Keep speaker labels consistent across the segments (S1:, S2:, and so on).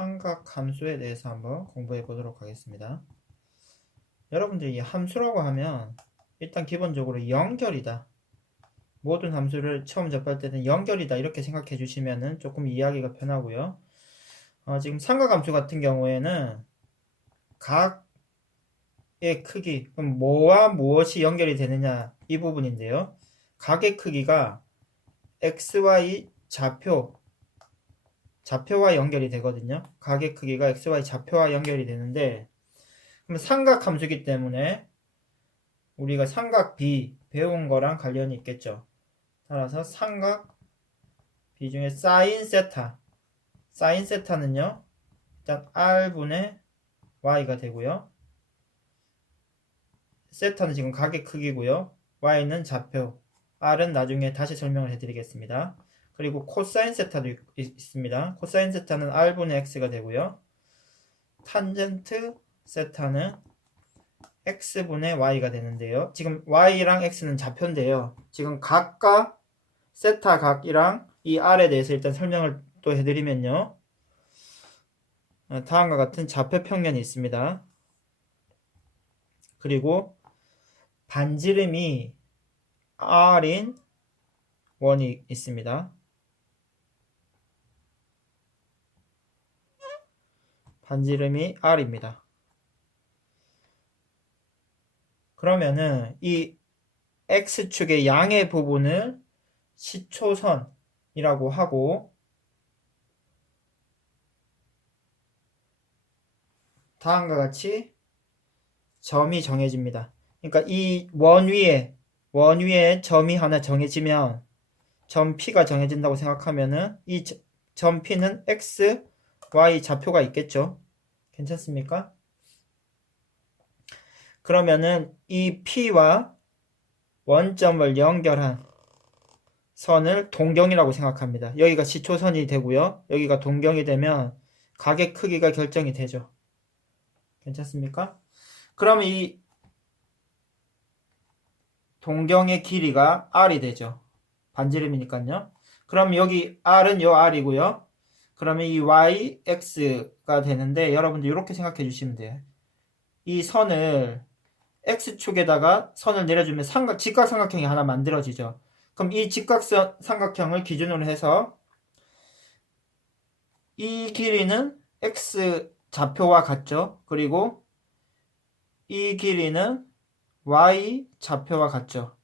S1: 삼각함수에 대해서 한번 공부해 보도록 하겠습니다. 여러분들이 이 함수라고 하면 일단 기본적으로 연결이다. 모든 함수를 처음 접할 때는 연결이다 이렇게 생각해 주시면은 조금 이해하기가 편하고요. 어, 지금 삼각함수 같은 경우에는 각의 크기, 그럼 뭐와 무엇이 연결이 되느냐 이 부분인데요. 각의 크기가 xy 좌표 좌표와 연결이 되거든요. 각의 크기가 xy 좌표와 연결이 되는데 그럼 삼각 함수기 때문에 우리가 삼각 B 배운 거랑 관련이 있겠죠. 따라서 삼각 B 중에 사인 세타 사인 세타는요. 일단 R분의 Y가 되고요. 세타는 지금 각의 크기고요. Y는 좌표 R은 나중에 다시 설명을 해드리겠습니다. 그리고 코사인 세타도 있, 있습니다. 코사인 세타는 R분의 X가 되고요. 탄젠트 세타는 X분의 Y가 되는데요. 지금 Y랑 X는 좌표인데요. 지금 각과 세타 각이랑 이 R에 대해서 일단 설명을 또 해드리면요. 어, 다음과 같은 좌표 평면이 있습니다. 그리고 반지름이 R인 원이 있습니다. 반지름이 R입니다. 그러면은 이 X축의 양의 부분을 시초선이라고 하고 다음과 같이 점이 정해집니다. 그러니까 이 원 위에 원 위에 점이 하나 정해지면 점 P가 정해진다고 생각하면은 이 점 P는 X, Y 좌표가 있겠죠. 괜찮습니까? 그러면은 이 P와 원점을 연결한 선을 동경이라고 생각합니다. 여기가 시초선이 되고요. 여기가 동경이 되면 각의 크기가 결정이 되죠. 괜찮습니까? 그러면 이 동경의 길이가 R이 되죠. 반지름이니까요. 그럼 여기 R은 요 R이고요. 그러면 이 Y, X가 되는데 여러분들 이렇게 생각해 주시면 돼요. 이 선을 X축에다가 선을 내려주면 삼각, 직각삼각형이 하나 만들어지죠. 그럼 이 직각삼각형을 기준으로 해서 이 길이는 X 좌표와 같죠. 그리고 이 길이는 Y 좌표와 같죠.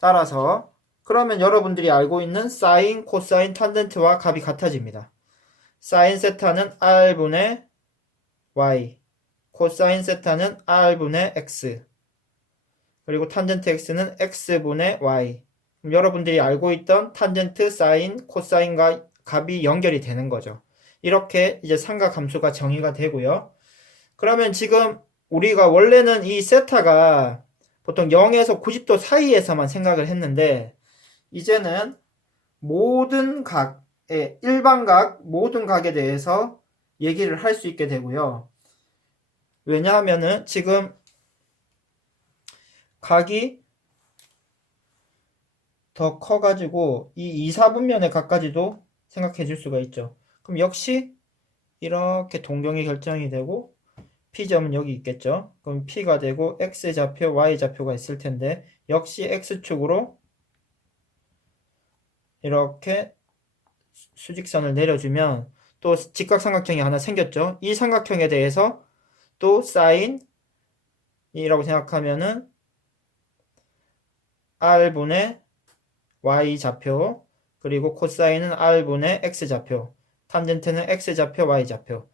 S1: 따라서 그러면 여러분들이 알고 있는 사인, 코사인, 탄젠트와 값이 같아집니다. 사인 세타는 R분의 Y, 코사인 세타는 R분의 X, 그리고 탄젠트 X는 X분의 Y. 여러분들이 알고 있던 탄젠트, 사인, 코사인과 값이 연결이 되는 거죠. 이렇게 이제 삼각 함수가 정의가 되고요. 그러면 지금 우리가 원래는 이 세타가 보통 0에서 90도 사이에서만 생각을 했는데 이제는 모든 각의 일반각 모든 각에 대해서 얘기를 할 수 있게 되고요. 왜냐하면은 지금 각이 더 커가지고 이 2, 4분면의 각까지도 생각해 줄 수가 있죠. 그럼 역시 이렇게 동경이 결정이 되고 P점은 여기 있겠죠. 그럼 P가 되고 X 좌표, Y 좌표가 있을 텐데 역시 X축으로 이렇게 수직선을 내려주면 또 직각삼각형이 하나 생겼죠. 이 삼각형에 대해서 또 사인이라고 생각하면은 R분의 Y 좌표 그리고 코사인은 R분의 X 좌표 탄젠트는 X 좌표, Y 좌표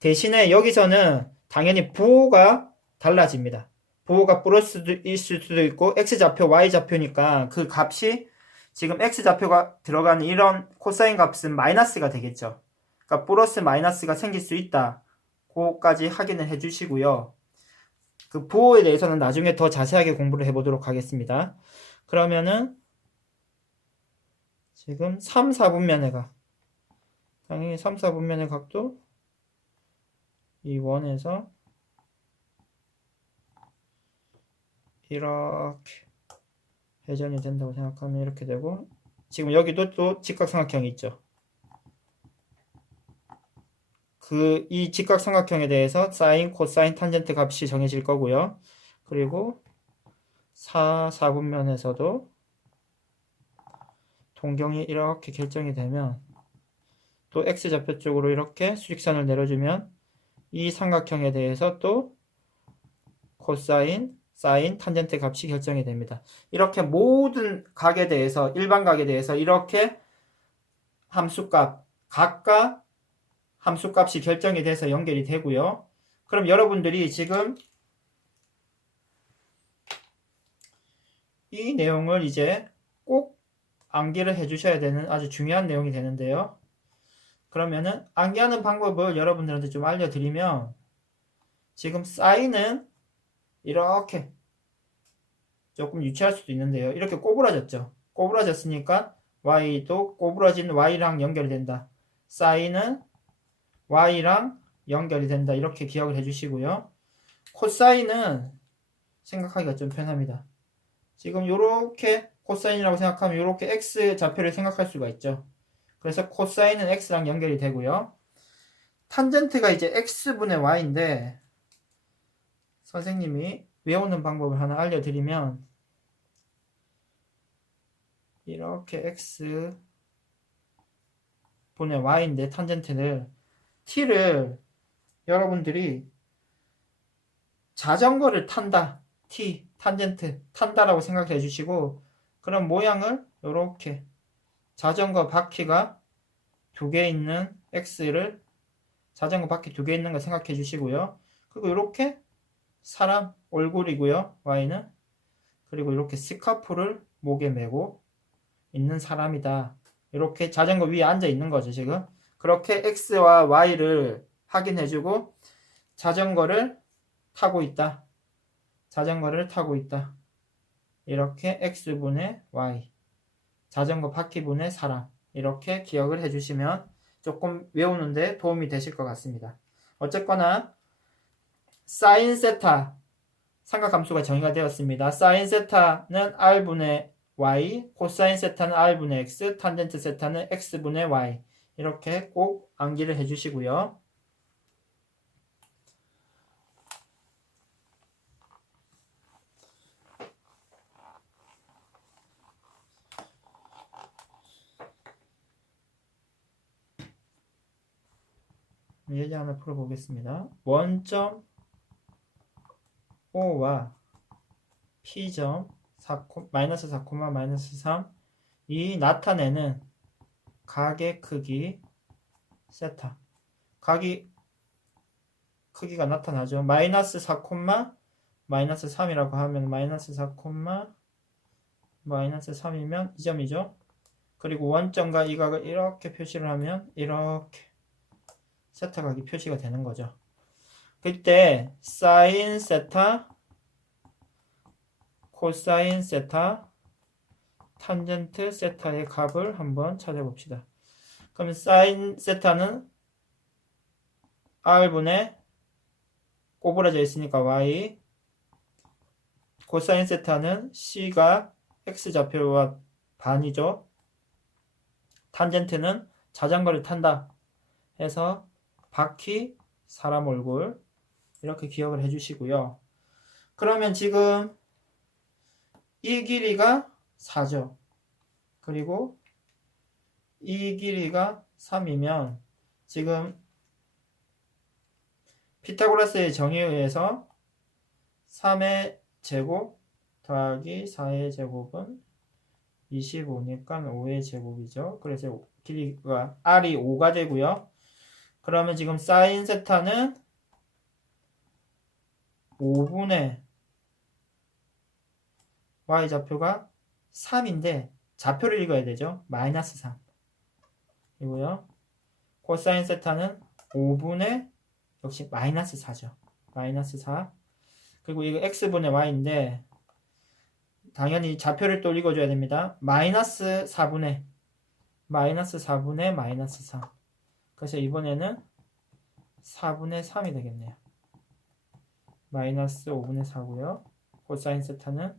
S1: 대신에 여기서는 당연히 부호가 달라집니다. 부호가 플러스일 수도 있고 X 좌표, Y 좌표니까 그 값이 지금 X 좌표가 들어가는 이런 코사인 값은 마이너스가 되겠죠. 그러니까 플러스 마이너스가 생길 수 있다. 그거까지 확인을 해 주시고요. 그 부호에 대해서는 나중에 더 자세하게 공부를 해보도록 하겠습니다. 그러면은 지금 3, 4분면의 각 당연히 3, 4분면의 각도 이 원에서 이렇게 회전이 된다고 생각하면 이렇게 되고 지금 여기도 또 직각삼각형이 있죠. 그 이 직각삼각형에 대해서 사인, 코사인, 탄젠트 값이 정해질 거고요. 그리고 4, 4분면에서도 동경이 이렇게 결정이 되면 또 x좌표 쪽으로 이렇게 수직선을 내려주면 이 삼각형에 대해서 또 코사인, 사인, 탄젠트 값이 결정이 됩니다. 이렇게 모든 각에 대해서 일반 각에 대해서 이렇게 함수값 각각 함수값이 결정이 돼서 연결이 되고요. 그럼 여러분들이 지금 이 내용을 이제 꼭 암기를 해주셔야 되는 아주 중요한 내용이 되는데요. 그러면은 암기하는 방법을 여러분들한테 좀 알려드리면 지금 사인은 이렇게 조금 유치할 수도 있는데요. 이렇게 꼬부라졌죠. 꼬부라졌으니까 y도 꼬부라진 y랑 연결이 된다. 사인은 y랑 연결이 된다. 이렇게 기억을 해주시고요. 코사인은 생각하기가 좀 편합니다. 지금 이렇게 코사인이라고 생각하면 이렇게 x 좌표를 생각할 수가 있죠. 그래서 코사인은 x랑 연결이 되고요. 탄젠트가 이제 x분의 y인데 선생님이 외우는 방법을 하나 알려드리면 이렇게 x 분의 y인데 탄젠트를 t를 여러분들이 자전거를 탄다 t 탄젠트 탄다라고 생각해 주시고 그런 모양을 이렇게 자전거 바퀴가 두 개 있는 x를 자전거 바퀴 두 개 있는 거 생각해 주시고요. 그리고 이렇게 사람 얼굴이고요. y는 그리고 이렇게 스카프를 목에 메고 있는 사람이다. 이렇게 자전거 위에 앉아 있는 거죠, 지금. 그렇게 x와 y를 확인해 주고 자전거를 타고 있다. 자전거를 타고 있다. 이렇게 x분의 y. 자전거 바퀴분의 사람. 이렇게 기억을 해주시면 조금 외우는데 도움이 되실 것 같습니다. 어쨌거나 사인 세타 삼각함수가 정의가 되었습니다. 사인 세타는 r분의 y, 코사인 세타는 r분의 x, 탄젠트 세타는 x분의 y 이렇게 꼭 암기를 해주시고요. 예제 하나 풀어보겠습니다. 원점 5와 P점 4, 마이너스 4, 마이너스 3 이 나타내는 각의 크기 세타 각이 크기가 나타나죠. 마이너스 4, 마이너스 3이라고 하면 마이너스 4, 마이너스 3이면 이 점이죠. 그리고 원점과 이 각을 이렇게 표시를 하면 이렇게 세타 각이 표시가 되는 거죠. 그때 사인 세타, 코사인 세타, 탄젠트 세타의 값을 한번 찾아봅시다. 그럼 사인 세타는 r분의 꼬부라져 있으니까 y 코사인 세타는 c가 x좌표와 반이죠. 탄젠트는 자전거를 탄다 해서 바퀴, 사람 얼굴 이렇게 기억을 해주시고요. 그러면 지금 이 길이가 4죠. 그리고 이 길이가 3이면 지금 피타고라스의 정의에 의해서 3의 제곱 더하기 4의 제곱은 25니까 5의 제곱이죠. 그래서 길이가 r이 5가 되고요. 그러면 지금 사인 세타는 5분의 y좌표가 3인데 좌표를 읽어야 되죠. 마이너스 3 이고요. 코사인 세타는 5분의 역시 마이너스 4죠. 마이너스 4 그리고 이거 x분의 y인데 당연히 좌표를 또 읽어줘야 됩니다. 마이너스 4분의 마이너스 4분의 마이너스 3 그래서 이번에는 4분의 3이 되겠네요. 마이너스 5분의 4고요. 코사인 세타는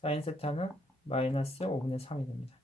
S1: 사인 세타는 마이너스 5분의 3이 됩니다.